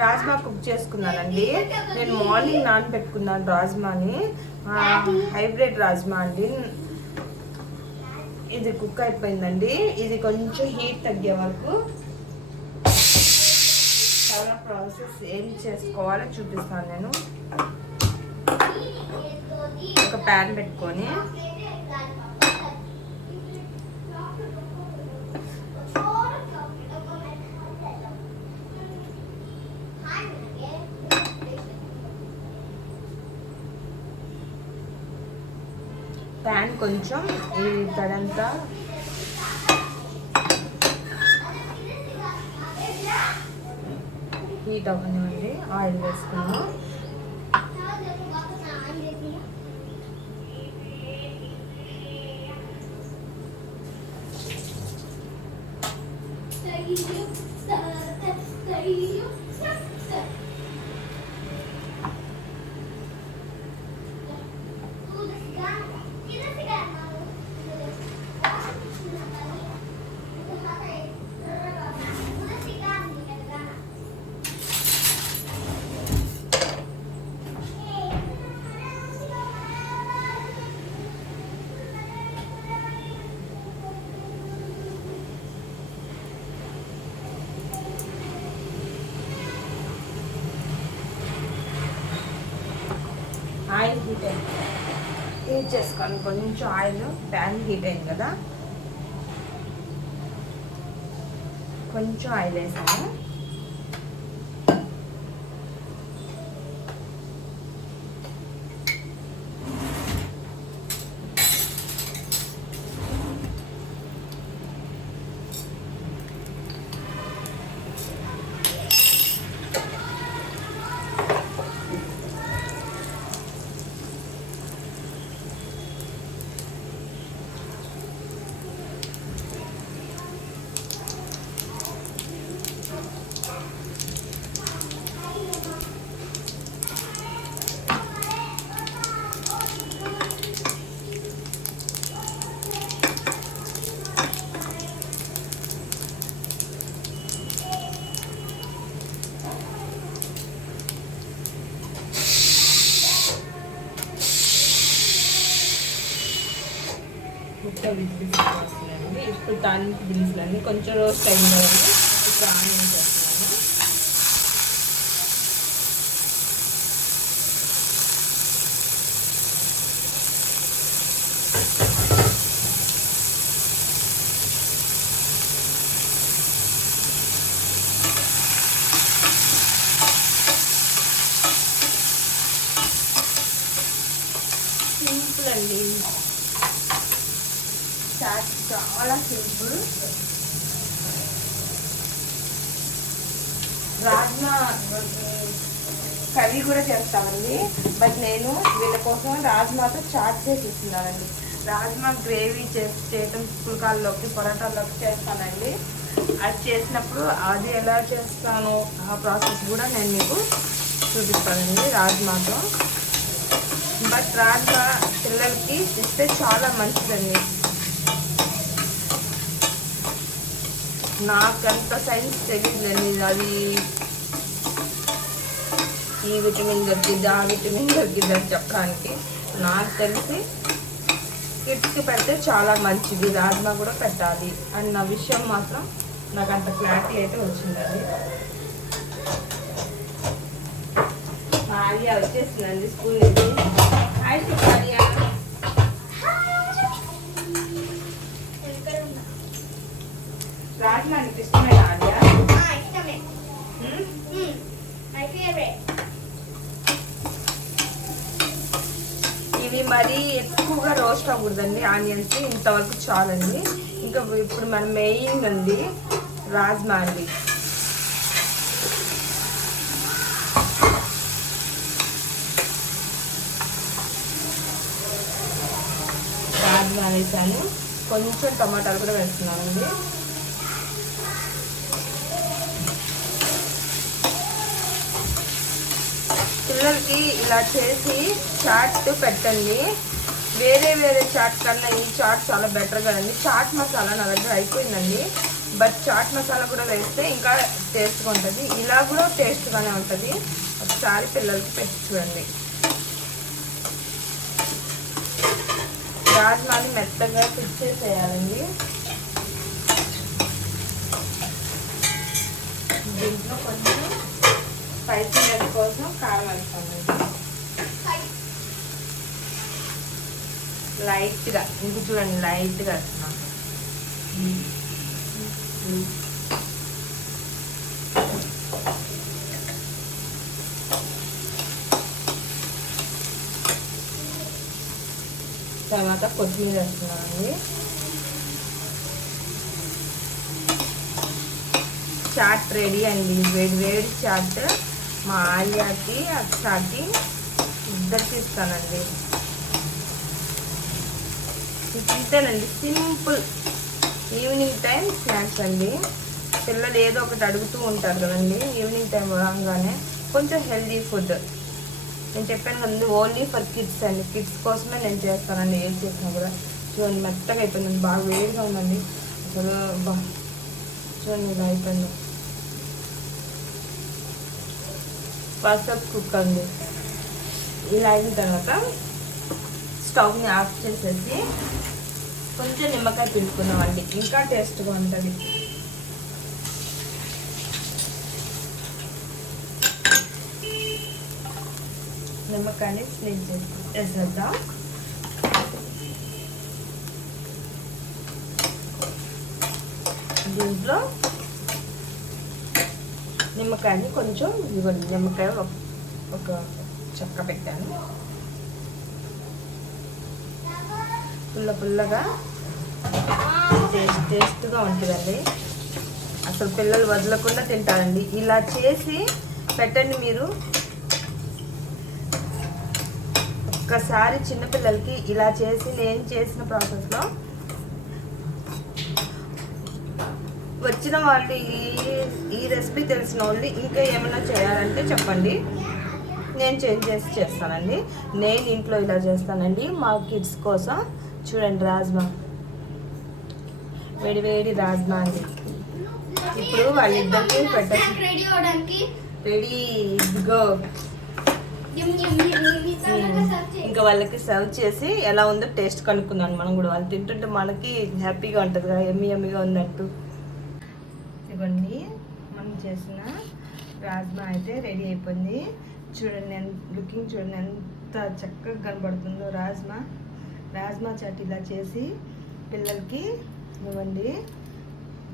Rajma cook చేసుకున్నానండి. నేను morning నానబెట్టుకున్నాను రాజ్మాని. Hybrid rajma అండి. ఇది కుక్ అయిపోయిందండి. ఇది కొంచెం హీట్ తగ్గే వరకు చాలా ప్రాసెస్ ఏం చేసుకోవాలో చూపిస్తాను నేను. ఒక ప్యాన్ పెట్టుకొని ప్యాన్ కొంచెం ఈ తడంతా హీట్ అవ్వనివ్వండి. ఆయిల్ వేసుకున్నాము. ఆయిల్ హీట్ చేసుకోండి. కొంచెం ఆయిల్ ప్యాన్ హీట్ అయింది కదా, కొంచెం ఆయిల్ వేసాము. వస్తున్నాయండి. ఇప్పుడు తాలింపు దినుసులన్నీ కొంచెం రోస్ట్ అయింది కదండి. ఇప్పుడు ఆనియన్స్ వేస్తున్నాను. సింపుల్ అండి, చాలా సింపుల్. రాజ్మా కర్రీ కూడా చేస్తామండి, బట్ నేను వీళ్ళ కోసం రాజ్మాతో చాట్ చేసి ఇస్తున్నానండి. రాజ్మా గ్రేవీ చేయటం పుల్కాల్లోకి పొరాటాల్లోకి చేస్తానండి. అది చేసినప్పుడు అది ఎలా చేస్తానో ఆ ప్రాసెస్ కూడా నేను మీకు చూపిస్తానండి రాజ్మాతో. బట్ రాజ్మా పిల్లలకి ఇస్తే చాలా మంచిదండి. నాకంత సైన్స్ తెలియదులేండి. అది ఈ విటమిన్ దొరికిద్ది, ఆ విటమిన్ దొరికిద్ది అని చెప్పడానికి. నాకు తెలిసి కిడ్స్కి పెడితే చాలా మంచిది, రాజ్మా కూడా పెట్టాలి అన్న విషయం మాత్రం నాకు అంత క్లారిటీ అయితే వచ్చిందండి. ఆర్యా వచ్చేసిందండి స్కూల్ నుంచి. హాయ్ ఆర్యా. రాజ్మా నీకు ఇష్టమేనా ఆర్యా? ఇవి మరీ ఎక్కువగా రోస్ట్ అవ్వకూడదండి ఆనియన్స్, ఇంతవరకు చాలండి. ఇంకా ఇప్పుడు మన మెయిన్ ఉంది రాజ్మా అండి. రాజ్మా వేసాను, కొంచెం టమాటాలు కూడా వేస్తున్నానండి. పిల్లలకి ఇలా చేసి చాట్ పెట్టండి. వేరే చాట్ కన్నా ఈ చాట్ చాలా బెటర్ కదండి. చాట్ మసాలా నా దగ్గర అయిపోయిందండి, బట్ చాట్ మసాలా కూడా వేస్తే ఇంకా టేస్ట్గా ఉంటుంది. ఇలా కూడా టేస్ట్గానే ఉంటుంది. ఒకసారి పిల్లలకి పెట్టి చూడండి. రాజ్మాని మెత్తగా ఫిక్స్ చేసేయాలండి. దీంట్లో కొంచెం స్పైసీనెస్ కోసం కారం వేస్తామండి లైట్గా. ఇంక చూడండి లైట్గా వేస్తున్నాం. తర్వాత కొత్తిమీర వేస్తున్నామండి. చాట్ రెడీ అండి. వేడి వేడి చాట్ మా ఆలియాకి అక్షాకి ఇద్దరికి ఇస్తానండి. ఇంతేనండి, సింపుల్ ఈవినింగ్ టైం స్నాక్స్ అండి. పిల్లలు ఏదో ఒకటి అడుగుతూ ఉంటారు కదండి ఈవినింగ్ టైం రాగానే. కొంచెం హెల్దీ ఫుడ్ నేను చెప్పాను కదండి, ఓన్లీ ఫర్ కిడ్స్ అండి. కిడ్స్ కోసమే నేను చేస్తానండి. ఏం చేసినా కూడా చూడండి మెత్తగా అయిపోయిందండి. బాగా వేడిగా ఉందండి అసలు. చూడండి ఇలా అయిపోయింది. పర్ఫెక్ట్ కుక్ అండి. ఇలా అయిన తర్వాత స్టవ్ని ఆఫ్ చేసేసి కొంచెం నిమ్మకాయ పిండుకున్నామండి. ఇంకా టేస్ట్గా ఉంటుంది. నిమ్మకాయని స్ప్లిట్ చేసేద్దాం. దీంట్లో నిమ్మకాయని కొంచెం ఇవ్వండి. నిమ్మకాయ ఒక చెక్క పెట్టాను. పుల్లగా టేస్ట్గా ఉంటుందండి. అసలు పిల్లలు వదలకుండా తింటారండి. ఇలా చేసి పెట్టండి మీరు. ఒక్కసారి చిన్నపిల్లలకి ఇలా చేసి నేను చేసిన ప్రాసెస్లో వచ్చిన వాళ్ళు ఈ రెసిపీ తెలిసిన వాళ్ళు ఇంకా ఏమైనా చేయాలంటే చెప్పండి, నేను చేంజ్ చేసి చేస్తానండి. నేను ఇంట్లో ఇలా చేస్తానండి మా కిడ్స్ కోసం. చూడండి రాజ్మా, వేడి వేడి రాజ్మా అండి. ఇప్పుడు వాళ్ళిద్దరికి పెట్టండి. Ready go. ఇంకా వాళ్ళకి సర్వ్ చేసి ఎలా ఉందో టేస్ట్ కనుక్కుందాం మనం కూడా. వాళ్ళు తింటుంటే మనకి హ్యాపీగా ఉంటుంది కదా, ఎమ్మీగా ఉందంటూ. ఇవ్వండి మనం చేసిన రాజ్మా అయితే రెడీ అయిపోయింది. చూడండి లుకింగ్ చూడండి ఎంత చక్కగా కనబడుతుందో. రాజ్మా చాట్ ఇలా చేసి పిల్లలకి ఇవ్వండి,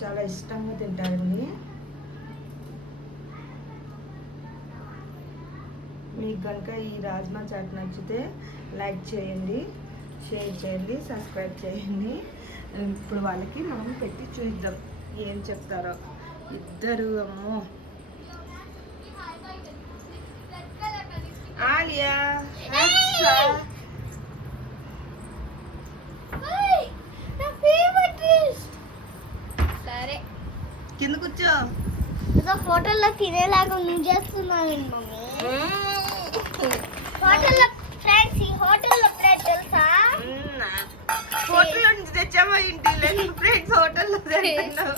చాలా ఇష్టంగా తింటారండి. మీకు కనుక ఈ రాజ్మా చాట్ నచ్చితే లైక్ చేయండి, షేర్ చేయండి, సబ్స్క్రైబ్ చేయండి. ఇప్పుడు వాళ్ళకి మనం పెట్టి చూద్దాం ఏం చెప్తారో. ఇద్దరు అమ్మో. ఆలియా సరే కింద కూర్చో. హోటల్లో తినేలాగా నువ్వు చేస్తున్నావు మమ్మీ. హోటల్లో ఫ్రెండ్స్, ఈ హోటల్లో ప్లేట్ తెలుసా? హోటల్లో నుంచి తెచ్చామా ఇంటి లేదు ఫ్రెండ్స్, హోటల్లో తింటున్నావు.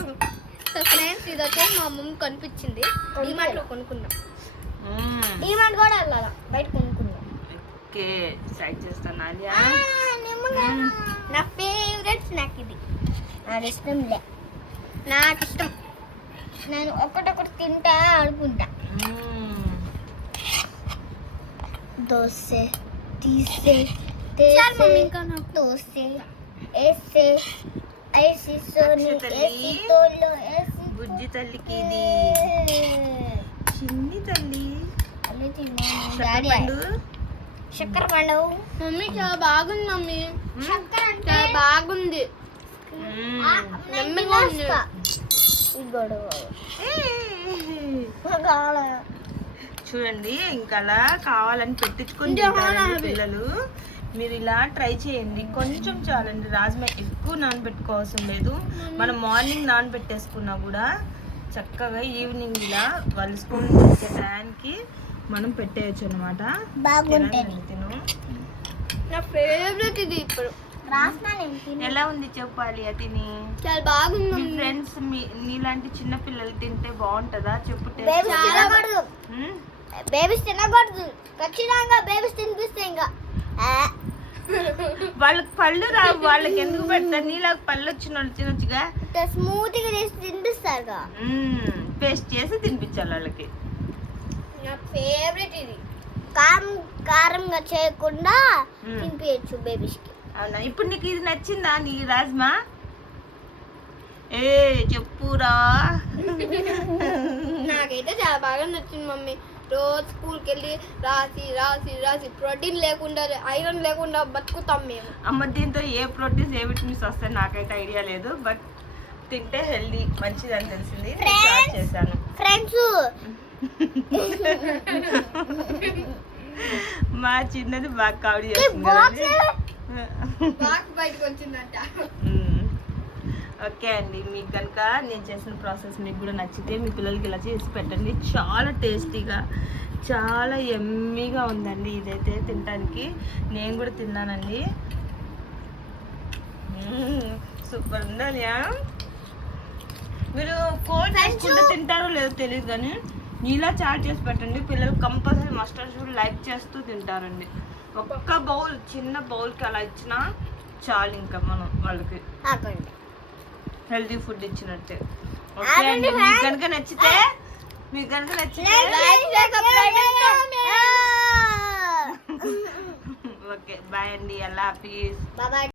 సో ఫ్రెండ్స్ ఇది వచ్చేసి మా మమ్మీ కనిపించింది. డిమార్ట్లో కొనుక్కున్నాం. డిమార్ట్ కూడా వెళ్ళాలా, బయట కొనుక్కున్నాం. ఓకే స్టార్ట్ చేస్తాను ఆలియా. నా ఫేవరెట్ స్నాక్ ఇది. నాకు ఇష్టం లే, నాకు ఇష్టం. నేను ఒకటొకటి తింటా అనుకుంటా. దోశ తీసే దోశ వేసే ఐసి సోని ఏసి తోలు ఏసి. బుజ్జి తల్లికి ఇది చిన్ని తల్లి. చక్కెర పండు మమ్మీ చాలా బాగుంది మమ్మీ. చాలా బాగుంది. చూడండి ఇంకా అలా కావాలని పెట్టించుకొని పిల్లలు. మీరు ఇలా ట్రై చేయండి. కొంచెం చాలండి రాజ్మా, ఎక్కువ నానబెట్టుకోవాల్సిన లేదు. మనం మార్నింగ్ నానబెట్టేసుకున్నా కూడా చక్కగా ఈవినింగ్ ఇలా వాళ్ళ స్కూల్ వచ్చే టైంకి మనం పెట్టేయచ్చు అనమాట. నా ఫేవరెట్ ఇది. ఇప్పుడు ఎలా ఉంది చెప్పాలి తిని. చాలా బాగుంది మీ ఫ్రెండ్స్ నీలాంటి చిన్న పిల్లలు తింటే బాగుంటుందా చెప్పు. బేబీస్ తినకూడదు, ఖచ్చితంగా బేబీస్ తినిపిస్తే ఇంకా వాళ్ళకి పళ్ళు రావు, వాళ్ళకి ఎందుకు పెడతారు? నీళ్ళకి పళ్ళు వచ్చిన వాళ్ళు తినొచ్చుగా. స్మూత్గా చేసి తినిపిస్తారుగా. పేస్ట్ చేసి తినిపించాలి వాళ్ళకి. నా ఫేవరెట్ ఇది. కారంగా చేయకుండా తినిపించచ్చు బేబీస్ కి. అవునా? ఇప్పుడు నీకు ఇది నచ్చిందా నీ రాజ్మా? చెప్పురా. నాకైతే చాలా బాగా నచ్చింది మమ్మీ. రోజు స్కూల్కి వెళ్ళి రాసి రాసి రాసి ప్రోటీన్ లేకుండా ఐరన్ లేకుండా బతుకుతాం మేము. అమ్మ దీంతో ఏ ప్రోటీన్స్ ఏ విటమిన్స్ వస్తాయి నాకైతే ఐడియా లేదు, బట్ తింటే హెల్దీ మంచిది అని తెలిసింది. స్టార్ట్ చేశాను. ఫ్రెండ్స్ మా చిన్నది బాగా కామెడీ బయటకు వచ్చిందంట. ఓకే అండి, మీకు కనుక నేను చేసిన ప్రాసెస్ మీకు కూడా నచ్చితే మీ పిల్లలకి ఇలా చేసి పెట్టండి. చాలా టేస్టీగా చాలా ఎమ్మీగా ఉందండి. ఇదైతే తినడానికి నేను కూడా తిన్నానండి. సూపర్ ఉందని. మీరు కోల్డ్ చేసుకుంటే తింటారో లేదో తెలియదు, కానీ ఇలా చాట్ చేసి పెట్టండి. పిల్లలు కంపల్సరీ మస్టర్డ్ లైక్ చేస్తూ తింటారండి. ఒక్క బౌల్ చిన్న బౌల్కి అలా ఇచ్చినా చాలు, ఇంకా మనం వాళ్ళకి హెల్దీ ఫుడ్ ఇచ్చినట్టే. ఓకే అండి, మీకు కనుక నచ్చితే ఓకే బాయ్ అండి. అల్లా హాఫీజ్.